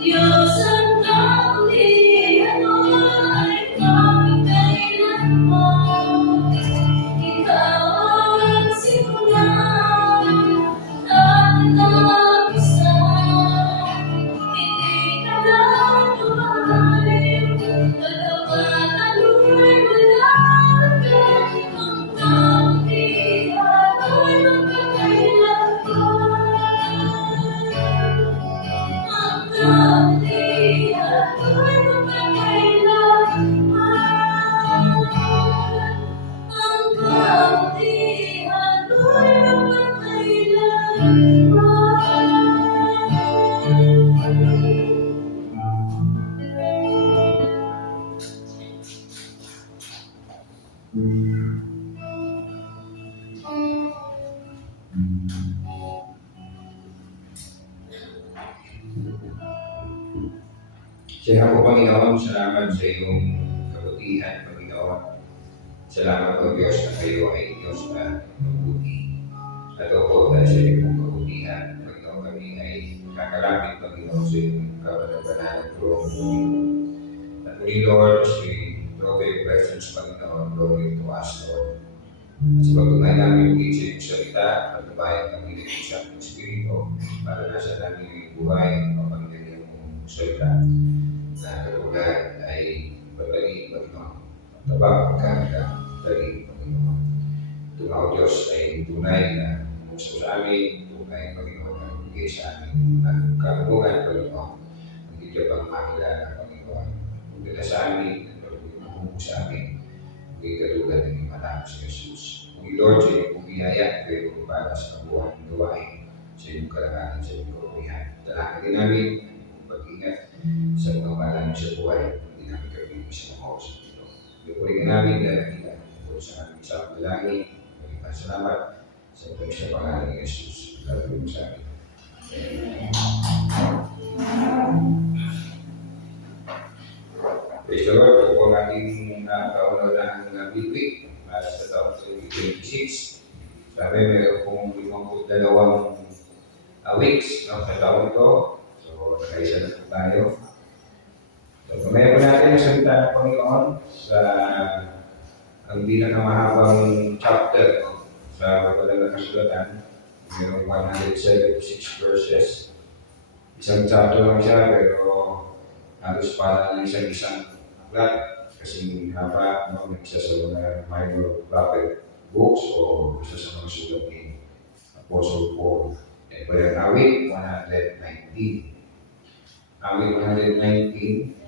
Diyos ang kapulihan mo ay magkailanman. Ikaw ang simula at nag-umpisa. Hindi ka na tumalim, katapat alu'y wala hanggan. Ang kabutihan mo'y magpakailanman. Ang kabutihan mo'y magpakailanman. Ang kabutihan mo'y magpakailanman. Siya po, Panginoon, salamat sa iyong kabutihan, Panginoon. Salamat po, Diyos, na kayo ay Diyos na mabuti. At po, dahil sa iyong kabutihan, Panginoon, kami ay kakalapit, Panginoon, sa iyong kapanagbanan at tulong, Panginoon. At muli, Lord, as we draw to your presence, Panginoon, glory to us, Lord. At sa pagtunay namin yung sa iyong salita, pagbabayan ng hilig sa ating Espiritu, para nasa namin yung buhay, mapanggaling mong salita. Na katulad ay pagdaling, Panginoon. Tabang pagkakita, pagdaling, Panginoon. Ito nga, O Diyos, ay tunay na umuso sa amin, tunay, Panginoon, na bigay sa amin ang kagungan, Panginoon. Hindi ka pang makilala, Panginoon. Huwag ka sa amin, at pagdaling sa amin, hindi katulad ng imanang si Jesus. Kung Lord, sa iyong bumiyaya, kayo para sa kabuhan ng gawain, sa iyong kalanganan, sa iyong kabuhan. Talakagin namin, pag-ingat sa mga malang sa buhay, hindi namin kami sa mga oras dito. Pupurihin namin dahil kita po sa aming isang dalangin. Maraming salamat sa ito sa pangalan ni Jesus. Gagawin mo sa amin. Praise the Lord. Ito po ang ating kaunawaan ng midweek para sa taon 2026. Sabi, meron pong 52 weeks sa taon ito. So, nakaisa na po tayo. So, kumayan po natin ang salita ng Panginoon sa ang pinakamahabang chapter sa Matagal na Kasulatan. Mayroong 176 verses. Isang chapter lang siya, pero halos parang isang aklat. Kasi haba, isa sa mga minor prophet books o isa sa mga sulat ni Apostle Paul. Eh, pero ang awit, 119. Awit 119,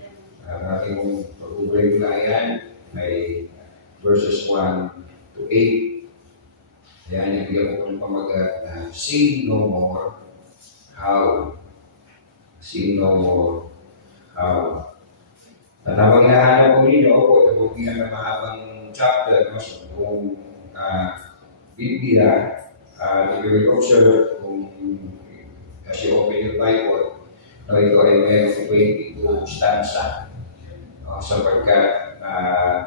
ang ating pag-ugay-uglayan ay verses 1 to 8. Yan, ibigay ko ng pamagat na sin no more, how? Sin no more, how? At habang hinahanap ko ninyo, ito po pinakamahabang chapter sa buong Biblia. If you will observe, kung as you open your Bible, ito ay mayroong 22 stanza. Sapagkat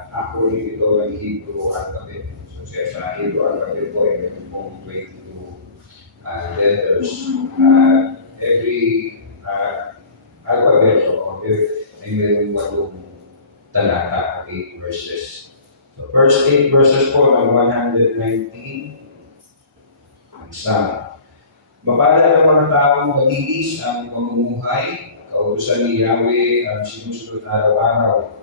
acronym ito ng Hebrew alphabet. So sa Hebrew alphabet po ay mayroong pong 22 letters. Every alphabet ay mayroong 8 talata, 8 verses. So first 8 verses po ng 119, ang Psalm. Mapalad ang mga taong malinis ang pamumuhay, kautusan ni Yahweh ang sinusunod araw-araw.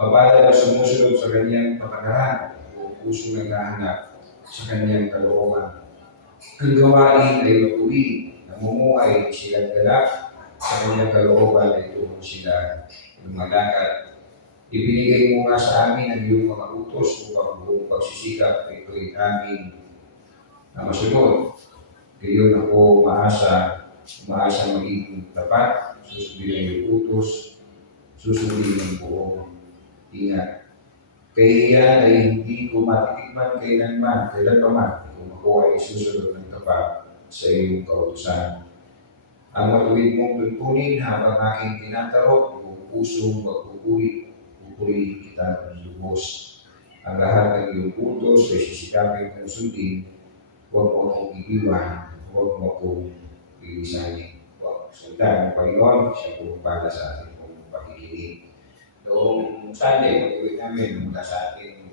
Mapalad ang sumusunod sa kanyang patakaran o puso naghahanap sa kanyang kalooban. Ang gawain ay matuwid, namumuhay silang galak, sa kanyang kalooban ay tuhon sila lumalakad. Ibinigay mo nga sa amin ang iyong mga utos upang buong pagsisikap ay ito'y amin na masunod. Gayon ako umaasa magiging tapat, susundin ang iyong utos, susundin ang buong ingat. Kaya ay hindi ko matitikman kailanman kung ako ay susunod ng tapat sa iyong kautusan. Ang matuwid mong tuntunin habang aking tinatarok, buong pusong pupuri kita ng lubos. Ang lahat ng iyong utos ay sisikapin kong sundin, huwag mo akong iiwan, huwag mo akong ilisanin. Wow. sundan ng Panginoon, siya po para sa ating pong pakikinig. Noong Sunday, pag-uwi namin mula sa ating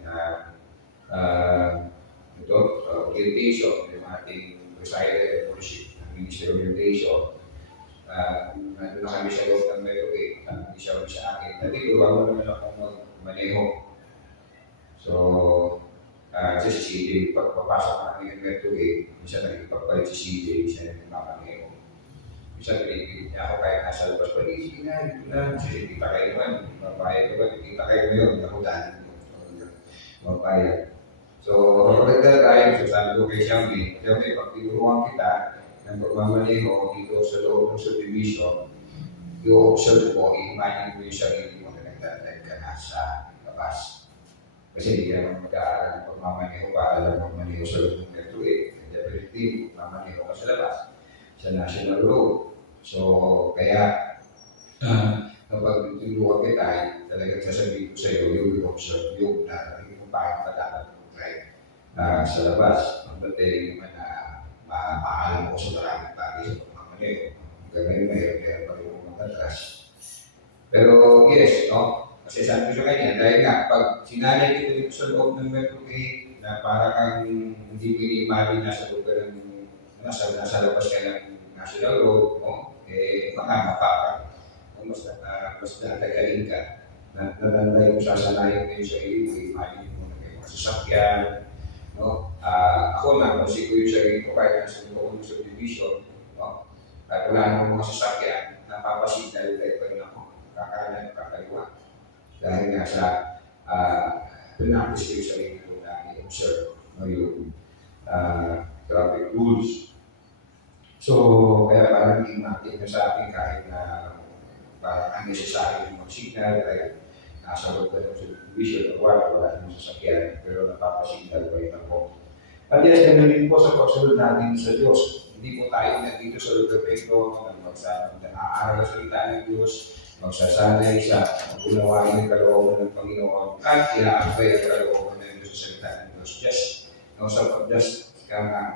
orientation, yung ating recital and worship, ministry orientation, nandun na kami sa loob ng Meroe, hindi siya ulit sa akin. Dati, turuan mo naman akong magmaneho. So, si CJ, pagpapasok namin ng Meroe, minsan nagpagpalit si CJ, siya nagmamaneho. Minsan, pinipilip niya ako kahit nasa labas pa, sige na, dito na, kasi kita kayo naman, mapayag ko ba, kita kayo ngayon, ako dahil mapayag. So, kapag tayo, so sabi ko kay Xiaomi, pag tinuruan kita ng pagmamaneho dito sa loob ng subdivision, i-observe mo, i-imagine mo yung sarili mo na nagdadag ka na sa labas. Kasi hindi ka naman mag-aaral ng pagmamaneho para lang magmaneho sa loob ng Metroid. Definitely, magmamaneho ka sa labas, sa National Road. So, kaya, kapag tinuruan kita, talagang sasabihin ko sa iyo, you will observe yung narating kung bakit ka dapat sa labas. Pagdating naman na maalam ko sa maraming bagay sa pagmamaneho. Hanggang ngayon, mayroon pa rin makatras. Pero yes, no? Kasi sabi ko sa kanya, dahil nga, pag sinalay kita dito sa loob ng Metroid, na para kang hindi mo ini-imagine nasa loob ka ng nasa labas ka ng National Road, no? Makamapa ka. Mas natagaling ka. Natanda yung sasanayin mo yung sarili mo, imagine mo na kayo masasakyan. No? Ako na, kasi ko yung sarili ko kahit nasa loob ng subdivision, no? Kahit wala namang mga sasakyan, napapasignal tayo pa rin ako, kakanan, kakaliwa. Dahil nga sa pinapis ko yung sarili ko na i-observe, no, yung traffic rules. So, kaya parang i-matic na sa akin kahit na parang unnecessary yung mag-signal, kaya nasa loob ka ng subdivision, wala yung sasakyan, pero napapasignal pa rin ako. At yes, ganun din po sa pagsunod natin sa Diyos. Hindi po tayo nandito sa lugar na ito na aaral sa salita ng Diyos, magsasanay sa unawain ng kalooban ng Panginoon at ilaambay ang kalooban ng Diyos sa salita ng Diyos. Just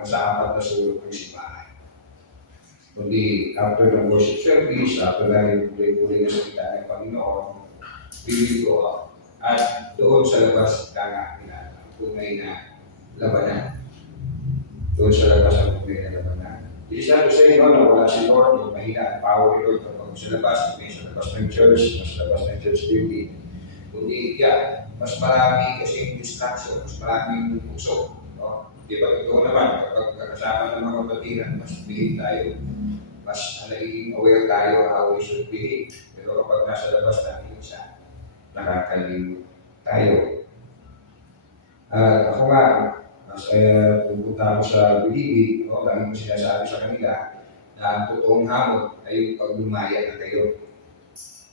sa apat na sulok ng simbahan. Kundi after ng worship service, after na yung kulay-kulay na salita ng Panginoon, bibili ko at doon sa labas kanga na tunay na labanan. Doon sa labas ang tunay na labanan. Hindi siya to say, no, wala si Lord, yung mahina ang power ni Lord kapag sa labas, may sa labas ng church, mas labas ng church building. Kundi, mas marami kasi yung distraction, mas marami yung puso. No? Di ba ito naman, kapag kasama ng mga kapatiran, mas behave tayo, mas nagiging aware tayo how we should behave. Pero kapag nasa labas natin siya, nakakalimutan tayo. Ako nga, pupunta ako sa Bilibid, lagi ko sinasabi sa kanila na ang totoong hamon ay yung paglumaya na kayo.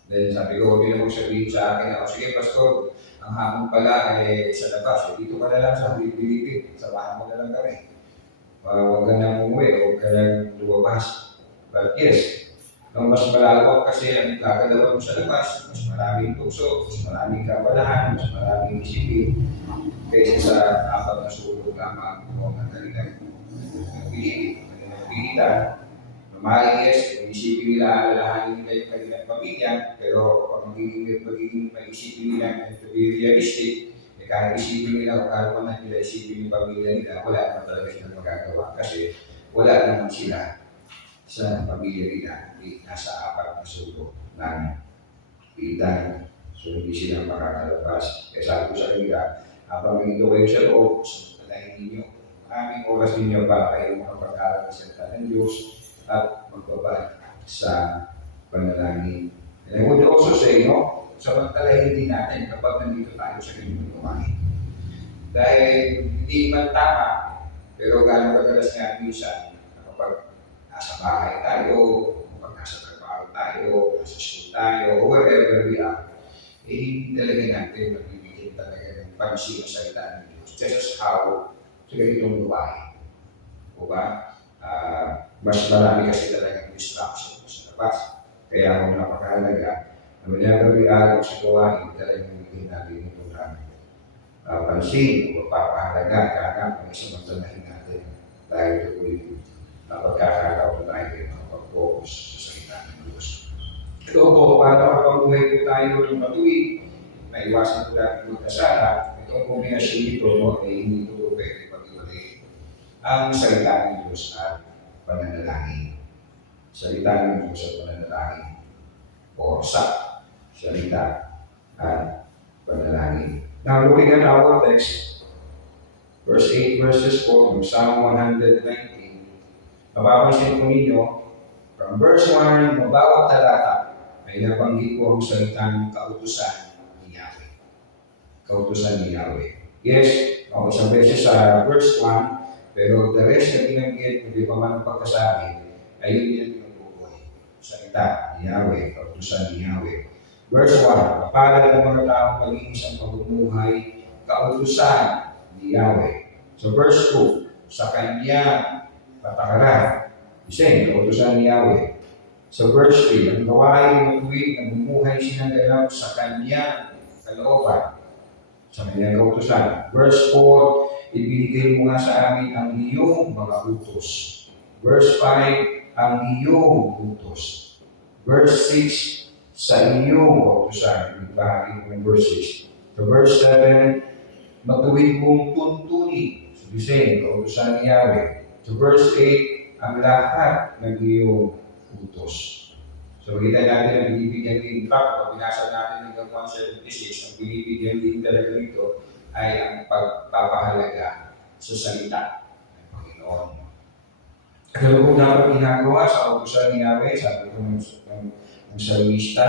Then sabi ko, huwag niyo magsabihin sa akin, sige pastor, ang hamon pala ay sa labas. Dito ka na lang sa Bilibid, samahan mo na lang kami. Huwag ka nang umuwi, huwag ka nang lumabas. But yes, mas malawak kasi ang gagalawan mo sa labas, mas maraming tukso, mas maraming kabalahan, mas maraming isipin kaysa sa apat na sulok lamang o ang kanilang pilitan. Yes, isipin nila, alalahanin nila yung kanilang pamilya, pero kung magiging isipin nila to be realistic, kahit isipin nila kung ano man nila isipin yung pamilya nila, wala naman talaga silang magagawa kasi wala naman sila sa pamilya nila, nasa apat na sulok ng pilitan. So hindi sila makakalabas. Kaya sabi ko sa kanila, habang nandito kayo sa loob, patayin ninyo. Maraming oras ninyo para kayo makapag-aral sa salita ng Diyos at magbabalik sa panalangin. And I would also say, samantalahin din natin kapag nandito tayo sa kanyang lumahin. Dahil hindi man tama, pero gano'ng kadalas nga minsan, kapag nasa bahay tayo, kapag nasa trabaho tayo, nasa school tayo, or wherever we are, hindi talaga natin magbibigyan talaga ng pansin sa salita ng Diyos. Just as how sa ganitong luwain. O ba? Mas marami kasi talagang distraction sa labas. Kaya kung napakahalaga, na whenever we are sa gawain, talagang bibigyan natin ito ng pansin o papahalaga, kaya kung isamantalahin natin dahil ito po yung napagkakataon tayo na makapag-focus sa salita ng Diyos. Ito po, para makapabuhay po tayo ng matuwid, maiwasan po natin magkasala. Itong kombinasyon nito, no, ay hindi po pwede pag-iwalay ang salita ng Diyos at pananalangin. Salita ng Diyos at pananalangin. O sa salita at panalangin. Now, looking at our text, verse 8, verses 4, from Psalm 119, mapapansin po ninyo, from verse 1, mabawat talata, ay nabanggit po ang salita ng kautusan ni Yahweh. Kautusan ni Yahweh. Yes, isang beses sa verse 1, pero the rest na binanggit, hindi pa man ang pagkasabi, ay yun din ang tinutukoy. Salita ni Yahweh, kautusan ni Yahweh. Verse 1, mapalad ang mga taong malinis ang pamumuhay, kautusan ni Yahweh. So verse 2, sa kanyang patakaran, isang kautusan ni Yahweh. So verse 3, ang gawain matuwid na bumuhay sinanganap sa kanyang kalooban, sa kanyang kautusan. Verse 4, ibinigay mo nga sa amin ang iyong mga utos. Verse 5, ang iyong utos. Verse 6, sa iyong kautusan. Bahagi ko ng verse 6. So verse 7, matuwid mong tuntunin. So isang kautusan ni Yahweh. So verse 8, ang lahat ng iyong utos. So, kita natin ang binibigyan din. In fact, pag binasa natin hanggang 176, ang binibigyan din talaga dito ay ang pagpapahalaga sa salita ng Panginoon. Ano kung dapat ginagawa sa kautusan ni Yahweh, sabi ko ng salmista,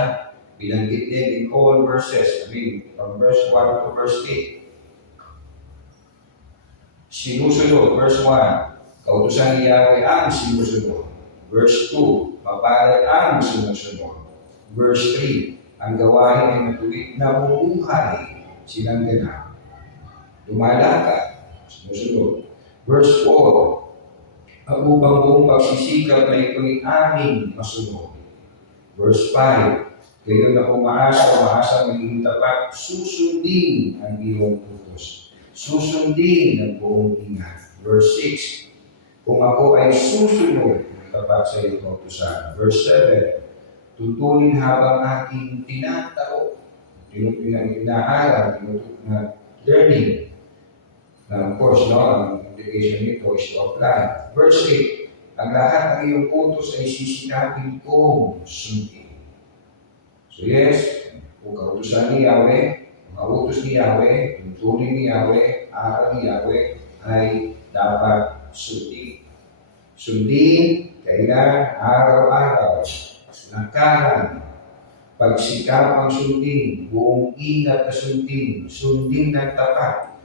binanggit din in all verses, from verse 1 to verse 8. Sinusunod, verse 1, kautusan ni Yahweh ang sinusunod. Verse 2, mapalad ang sumusunod. Verse 3, ang gawain ay matuwid na bumuhay silang ganap. Lumalakad, sumusunod. Verse 4, ang upang buong pagsisikap na ito'y aming masunod. Verse 5, gayon na umaasa magiging tapat, susundin ang iyong utos. Susundin ang buong ingat. Verse 6, kung ako ay susunod tapat sa iyong kautusan. Verse 7, tutunin habang aking tinatao, tinaaral, learning. Now, of course, no, ang implication nito is to apply. Verse 8, ang lahat ng iyong utos ay sisikapin kong sundin. So yes, kung kautusan ni Yahweh, mga utos ni Yahweh, tutunin ni Yahweh, aral ni Yahweh, ay dapat sundin. Sundin, kailan araw-araw, nakaran, pagsikap ang sundin, buong ingat na sundin, sundin ng tapat,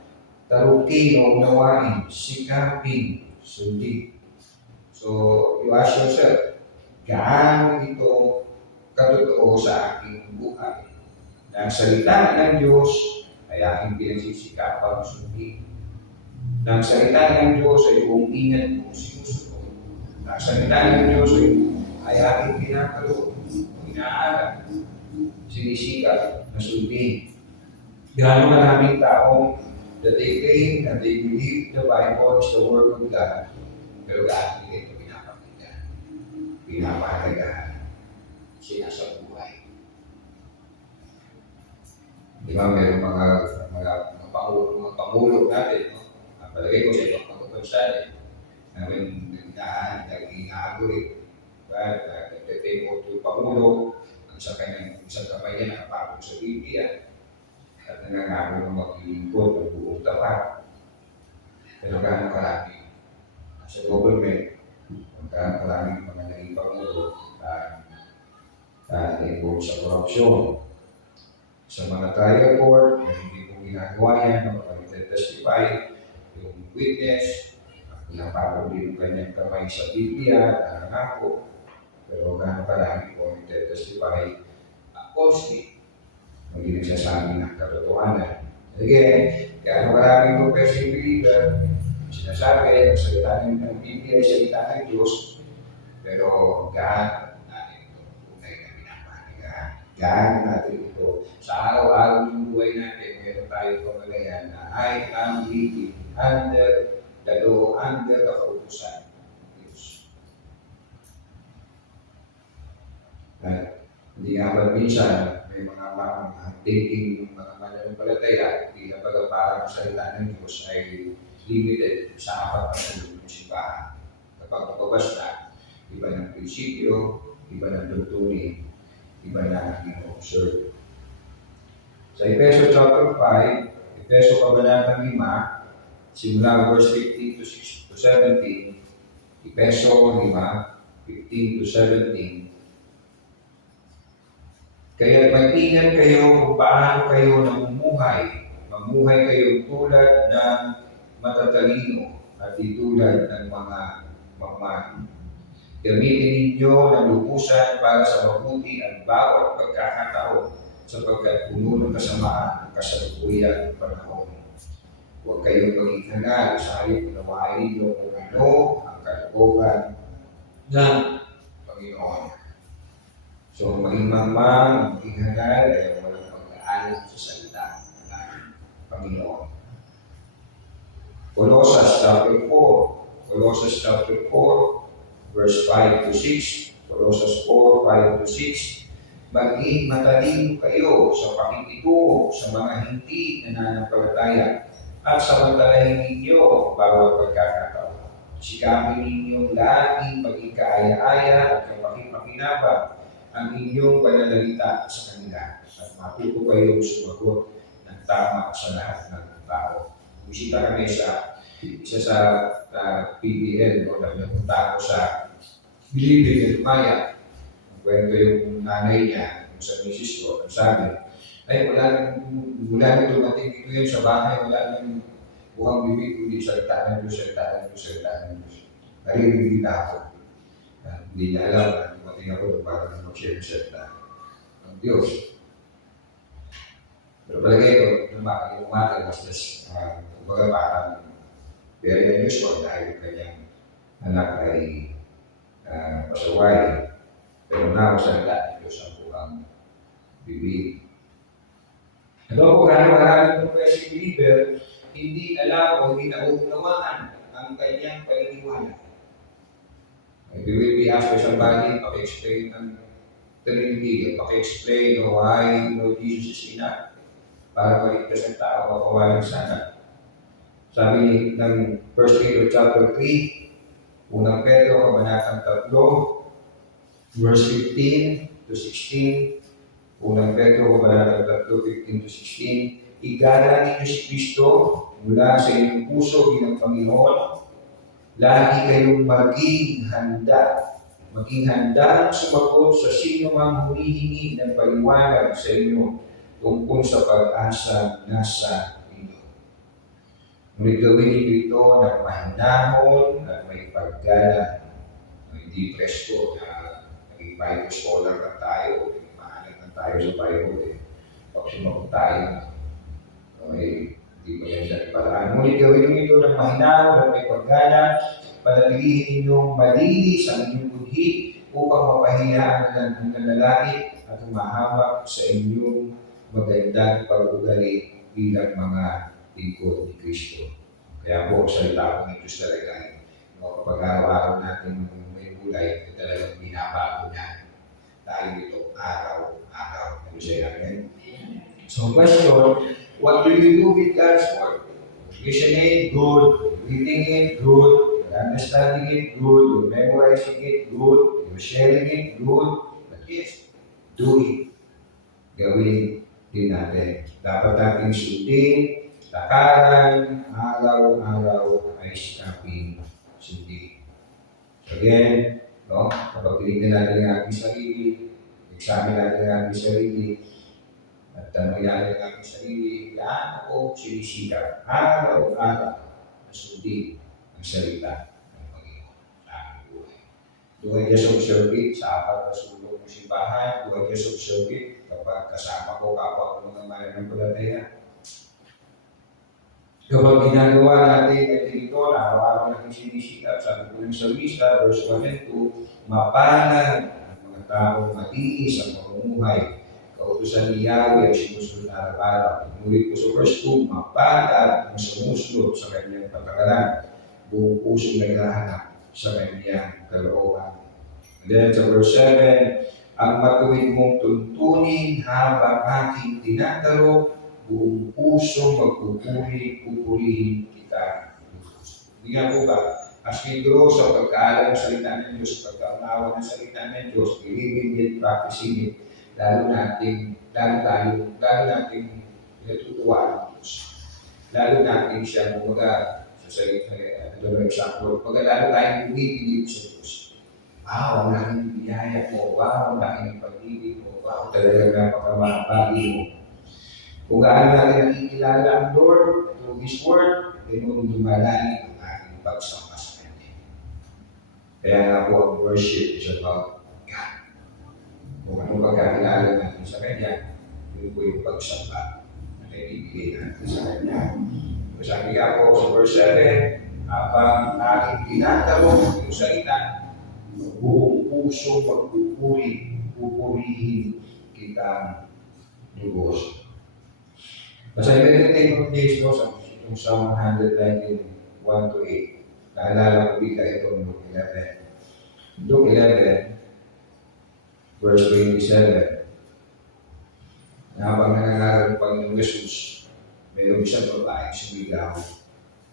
tarukin o unawain, sikapin, sundin. So, you ask yourself, gaano ito katotoo sa aking buhay? Na ang salita ng Diyos ay aking pinagsisikapan sundin. Na ang salita ng Diyos ay buong ingat kong sinusunod. Ang salita ng Diyos ay aking pinapalo, inaaral, sinisikap, na sundin. Gano'n maraming taong that they claim that they believe the Bible is the Word of God, pero gaano nila ito pinapakinggan, pinapahalagaan, sinasabuhay. Di ba, mayroong mga pangulo natin, no? Palagay ko sa ibang pagkapansan, nag-inaaguri, nagtetemo ito yung Pangulo, ang isang kamay niya nakapagod sa Biblia, at nangangako ng maglilingkod ng buong tapat. Pero gaano karami sa government, gaano karami mga naging Pangulo na-involved sa korupsyon. Sa mga trial court, hindi po ginagawa yan, makapag-testify, yung witness, napapagod din ang kanyang kamay sa Biblia, nangangako, pero gano'n karami po ang testify falsely, hindi nagsasabi ng katotohanan. Again, gano'n karaming professing believer, sinasabi, salita ng Biblia ay salita ng Diyos, pero gaano natin ito tunay na pinapahalagaan. Gaano natin ito sa araw-araw ng buhay natin, meron tayong pamalayan na I am living under the law, under the kautusan ng Diyos. At hindi nga ba minsan may mga taking ng mga mananampalataya, hindi na baga parang salita ng Diyos ay limited sa apat na sulok ng simbahan. Kapag mababas na, iba ng prinsipyo, iba ng doktrine, iba na ino-observe. Sa Efeso chapter 5, Efeso kabanatang 5, simula verse 15 to 17, Efeso 5, 15 to 17. Kaya mag-ingat kayo kung paano kayo namumuhay. Mamuhay kayo tulad ng matatalino at di tulad ng mga mamani. Gamitin ninyo ng lubusan para sa mabuti ang bawat pagkakataon sapagkat puno ng kasamaan ang kasalukuyan panahon. Huwag kayong maging hangal sa halip unawain ninyo kung ano ang kalooban ng Panginoon. So, maging mangmang, maging hangal, ay walang pag-aalam sa salita ng Panginoon. Colossus chapter 4, verse 5 to 6, Colossus 4, 5 to 6, maging matalino kayo sa pakikitungo sa mga hindi nananampalataya at samantalahin ninyo ang bawat pagkakataon. Sikapin ninyo laging maging kaaya-aya at kapakipakinabang ang inyong pananalita sa kanila at matuto kayong sumagot ng tama sa lahat ng tao. Bisita kami sa isa sa PBL, nagpunta ako sa Bilibid at Maya. Kwento yung nanay niya, yung sa misis ko, ang sabi, ay wala nang dumating dito yun sa bahay, wala nang buhang bibig, kundi salita ng Diyos. Naririnig na ako. Hindi niya alam na dumating ako doon para mag-share ng salita ng Diyos. Pero palagay ko, yung umaga, kumbaga parang very unusual dahil yung kanyang anak ay pasaway. Pero salita ng Diyos ang buhang bibig. Ano po maraming professing believer, hindi alam o hindi nauunawaan ang kanyang paniniwala. If you will be asked by somebody, paki-explain ng Trinity, paki-explain why Lord Jesus is enough para maligtas ang tao o kawalan sana. Sabi ng 1 Peter chapter 3, unang Pedro, kabanatang 3, verse 15 to 16, unang Pedro, kabanatang 3, 15 to 16, igalang ninyo si Kristo mula sa inyong puso bilang Panginoon. Lagi kayong maging handa sumagot sa sino mang humihingi ng paliwanag sa inyo tungkol sa pag-asa nasa inyo. Ngunit gawin ninyo ito ng mahinahon at may paggalang, hindi presko na naging Bible scholar lang tayo o naging maalam lang tayo sa Bible. Pag sumagot tayo, hindi mo yan dahil paraan. Ngunit gawin ninyo ito ng mahinahon at may paggalang, panatilihin ninyong malinis ang inyong budhi upang mapahiyaan ng nanlalait at humahawak sa inyong magandang pag-ugali bilang mga lingkod ni Kristo. Kaya po, salita ko ng Diyos talaga kapag araw-araw natin may gulay, talagang binabago niya. Dahil ito, araw-araw. Ano siya namin? So, question, what do you do with God's Word? Listening, good. Reading it, good. Understanding it, good. You're memorizing it, good. You're sharing it, good. But yes, do it. Gawin din natin. Dapat natin sundin, lakaran, araw-araw ay sikapin sundin. So again, kapag tinignan natin ang ating sarili, examine natin ang ating sarili, at tanongin natin ang ating sarili, yan ako sinisikap, araw-araw na sundin ang salita ng Panginoon sa aking buhay. Do I just observe it sa apat na sulok ng simbahan? Do I just observe it kapag kasama ko kapwa ko mga mananampalataya? Kapag ginagawa natin ay ito na araw-araw natin sinisikap, sabi ko ng salmista, verse 1 and 2, mapalad ang mga taong matiis ang pamumuhay. Kautusan ni Yahweh ang sinusunod na araw-araw. Inulit ko sa verse 2, mapalad ang sumusunod sa kanyang patakaran. Buong pusong naghahanap sa kanyang kalooban. And then sa verse 7, ang matuwid mong tuntunin habang aking tinatalo, buong puso pupurihin kita. Hindi nga po ba? As we grow sa pagkaalam ng salita ng Diyos, pagkaunawa ng salita ng Diyos, believing it, practicing it, lalo nating natutuwa ng Diyos. Lalo natin siya, kumbaga, sa example, pag lalo tayong bumibigay sa Diyos. Wow, ang laking biyaya mo. Wow, ang laking pag-ibig mo. Wow, talagang napakamahali mo. Kung gaano natin nakikilala ang Lord through His Word, ay mo lumalalim ang ating pagsama sa Kanya. Kaya nga po ang worship is about God. Kung ano pagkakilala natin sa Kanya, yun po yung pagsamba na naibigay natin sa Kanya. Sabi nga po sa verse 7, habang aking tinatanong yung salita, buong puso pupurihin kitang lubos. Basta i-meditate ng days mo sa Psalm 119, 1-8. Naalala ko bigla itong Luke 11. Luke 11, verse 27. Na habang nangangaral ng Panginoong Jesus, mayroong isang babaeng sumigaw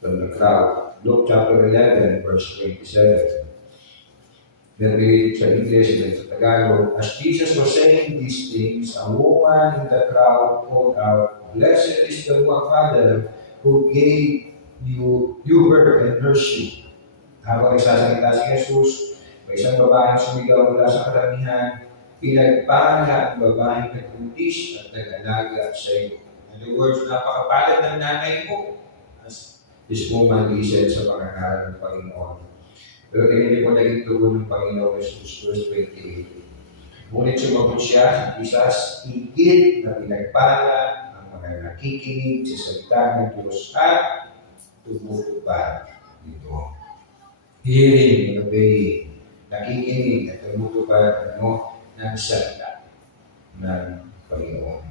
from the crowd. Luke chapter 11, verse 27. Then we read sa English and sa Tagalog. As Jesus was saying these things, a woman in the crowd called out, "Blessed is the Father who gave you birth and nursed you." Habang nagsasalita si Jesus, may isang babaeng sumigaw mula sa karamihan, pinagpala ang babaeng nagbuntis at nag-alaga sa iyo. In other words, napakapalad ng nanay mo. As this woman listened sa pangangaral ng Panginoon. Pero ganyan po naging tugon ng Panginoon Jesus, verse 28. Ngunit sumagot siya sa isas, higit na pinagpala ang mga nakikinig sa salita ng Diyos at tumutupad dito. Hearing and obeying, nakikinig at tumutupad ng salita ng Panginoon.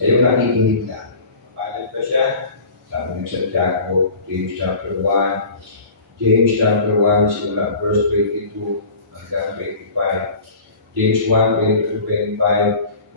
Ayun nakikinig na. Paano pa siya? Sabi ng Santiago, James chapter 1, simula verse 22 hanggang 25. James 1, 22-25.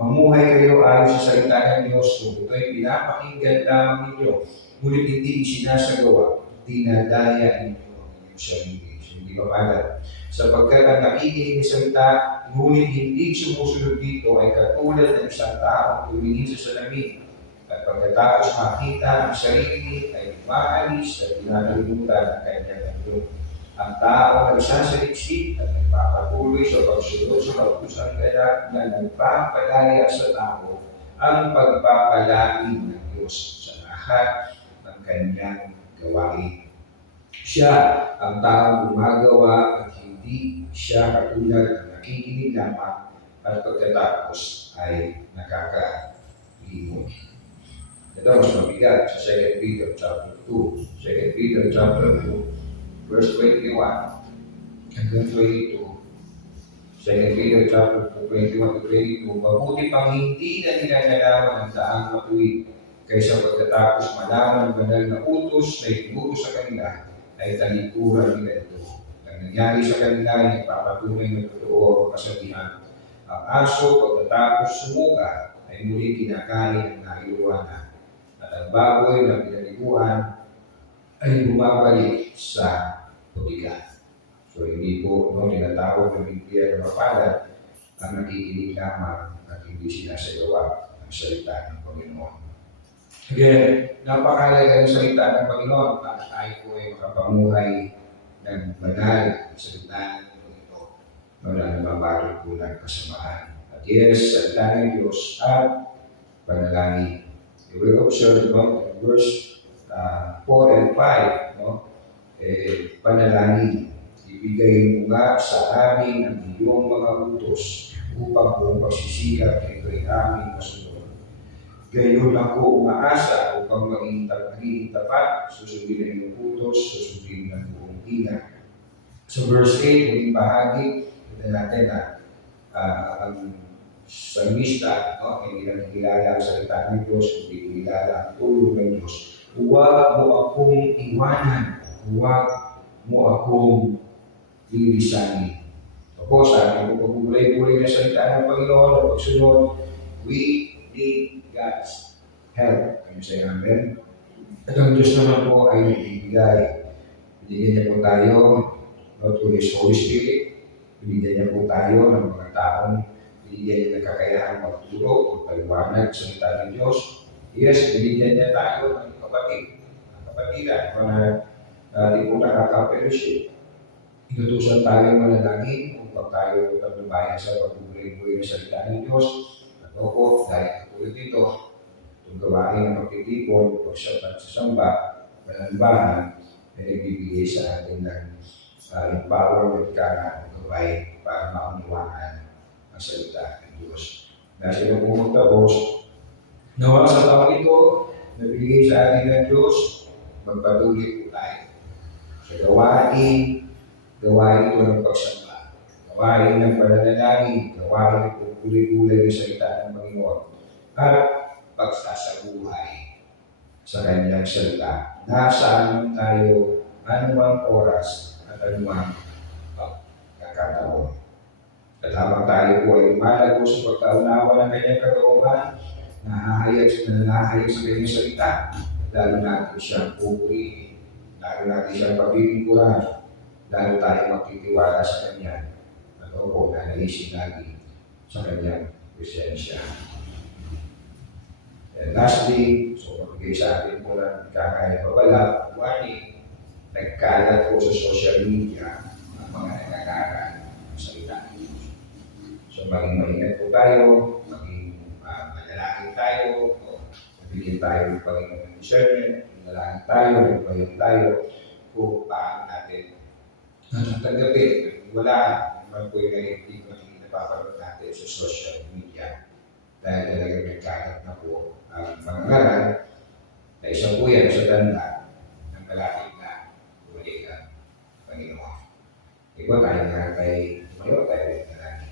Mamuhay kayo ayon sa salita ng Diyos, kung ito'y pinapakinggan lamang ninyo, ngunit hindi isinasagawa, dinadaya ninyo ang inyong sarili. So, hindi mapalad. Sapagkat ang nakikinig ng salita, ngunit hindi sumusunod dito, ay katulad ng isang taong tumingin sa salamin. At pagkatapos makita ang sarili ay maalis at pinakalimutan ang kanyang mundo. Ang tao na isasaliksik at nagpapatuloy sa pagsunod sa kausang kaya na nagpapalaya sa tao ang pagpapalain ng Diyos sa lahat ng kanyang gawain. Siya ang taong gumagawa at hindi siya katulad ng nakikinig lamang at pagkatapos ay nakakalimot. Ito mas mabigat sa 2 Peter chapter 2. 2 Peter chapter 2, verse 21 hanggang 22. 2 Peter chapter 2, 21-22. Mabuti pang hindi na nila nalaman ang daang matuwid kaysa pagkatapos malaman banal na utos na itinuro sa kanila ay talikuran nila ito. Ang nangyari sa kanila ay nagpapatunay ng totoo ang kasabihan. Ang aso pagkatapos sumuka ay muli kinakain ng nailuwanan. At ang baboy na pinaliguan ay bumabalik sa tubigan. So hindi po tinatawag ng Biblia na mapalad ang nakikinig lamang at hindi sinasagawa ang salita ng Panginoon. Again, napakahalaga ng salita ng Panginoon para tayo po ay makapamuhay ng banal na salita ng Panginoon. Wala na mabalot po ng kasamahan. At yes, salita ng Diyos at panalangin. You will observe verse 4 and 5, panalangin. Ibigay mo nga sa amin ang iyong mga utos upang buong pagsisikap na ito'y aming masunod. Gayon ako umaasa upang maging tapat, susundin ang iyong utos, susundin ng buong ina. So verse 8, huling bahagi, ito natin na ang salmista, hindi lang kilala ang salita ng Diyos, hindi kilala ang tulong ng Diyos. Huwag mo akong iwanan, huwag mo akong lilisanin. po sa ating pagbubulay-bulay na salita ng Panginoon at pagsunod, we need God's help. Kami sa amin. At ang Diyos naman po ay nagbibigay. Binigyan niya po tayo through His Holy Spirit. Binigyan niya po tayo ng mga taong binigyan niya ng kakayahan magturo o paliwanag sa salita ng Diyos. Yes, binigyan niya tayo ng kapatid. Kapatidan, mga di po nakaka-fellowship. Inutusan tayo manalangin upang tayo pagbabayan sa pagbubulay-bulay ng salita ng Diyos. At ako, dahil katulad dito, itong gawain ng pagtitipon, pagsasamba, panambahan, ay nagbibigay sa atin ng empowerment ka ng gabay para maunawaan ang salita ng Diyos. Nasa ng pumagtapos, nawa sa taong ito, nabigay sa atin ng Diyos, magpatuloy po tayo. Sa gawain ito ng pagsamba, gawain ng pananalangin, gawain ng pagpuli-pulay ng salita ng Panginoon, at pagsasabuhay sa kanyang salita. Nasaan tayo anumang oras at anumang pagkakataon. At habang tayo po ay lumalago sa pagkaunawa ng kanyang kalooban, nahahayag sa kanyang salita, lalo natin siyang pupurihin, lalo natin siyang pabibingkuran, lalo tayo magtitiwala sa kanya, at opo na naisip lagi sa kanyang presensya. And lastly, so magbigay sa atin po ng kakaya pabala, warning, nagkalat po sa social media ang mga nagkakaral ng salita ng Diyos. So maging maingat po tayo, maging manalangin tayo, nabigyan tayo ng Panginoon ng discernment, manalangin tayo, nagpayon tayo, kung paano natin natatanggapin. Wala naman po yung negative na napapanood natin sa social media. Dahil talagang nagkalat na po ang mga ngaral na isang po yan sa tanda ng malapit na bumalik ang Panginoon. Ikaw tayo nga kay tumayo tayo na lagi.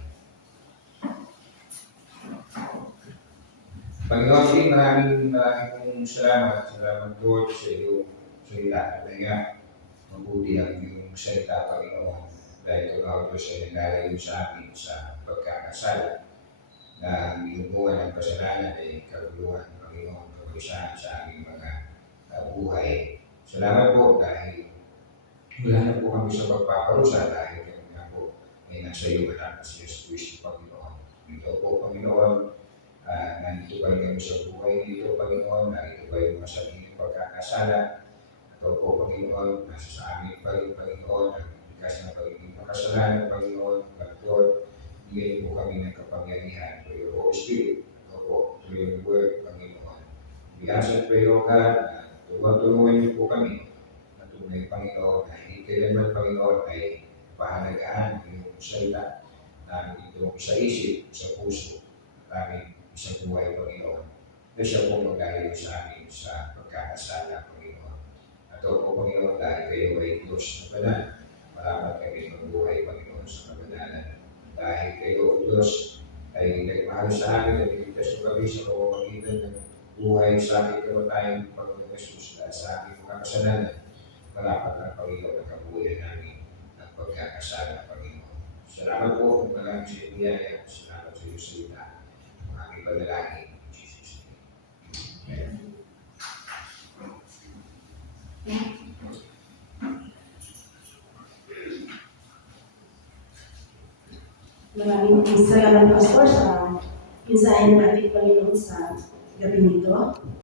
Panginoon, maraming pong salamat. Salamat Lord sa iyo. Sa iyo lahat nga mabuti ang iyong salita, Panginoon. Dahil ito nga Diyos ay naglalayo sa amin sa pagkakasala na binubuhan ng kasalanan ay kaguluhan, Panginoon, kapagisahan sa aming mga buhay. Salamat po dahil wala na po kami sa pagpaparusa dahil kami na po ay nasa iyo at sa Diyos Kristo, Panginoon. Dito po, Panginoon, nandito pa rin kami sa buhay dito, Panginoon, nandito pa yung mga sarili pagkakasala. Ito po, Panginoon, nasa sa amin pa rin, Panginoon, ang bigas ng pagiging makasalanan, Panginoon, but Lord, bigyan po kami ng kapangyarihan for your Holy Spirit. Ito po, through your word, Panginoon. We ask and pray, O God, na tulungan niyo po kami na tunay, Panginoon, na hindi kailanman, Panginoon, ay pahalagaan ng iyong salita namin itong sa isip, sa puso, at aming sa buhay, Panginoon. Na siya po magdalayo sa amin sa pagkakasala, Panginoon. At ito po, Panginoon, dahil kayo ay Diyos na banal, malaman kami magbuhay, Panginoon, sa kabanalan. Dahil kayo, Diyos, ay nagmahal sa amin at iligtas mo kami sa pamamagitan ng buhay sa aking kamatayang Panginoon Jesus dahil sa aking mga kasalanan. Malapat ang Panginoon ang kabuhayan namin ng pagkakasala, Panginoon. Salamat po kung maraming sa iyo niyaya. Salamat sa iyo salita. Ang aking panalangin. In Jesus' name. Amen. Maraming salamat, Pastor, sa mensahe ng ating Panginoon sa gabi nito.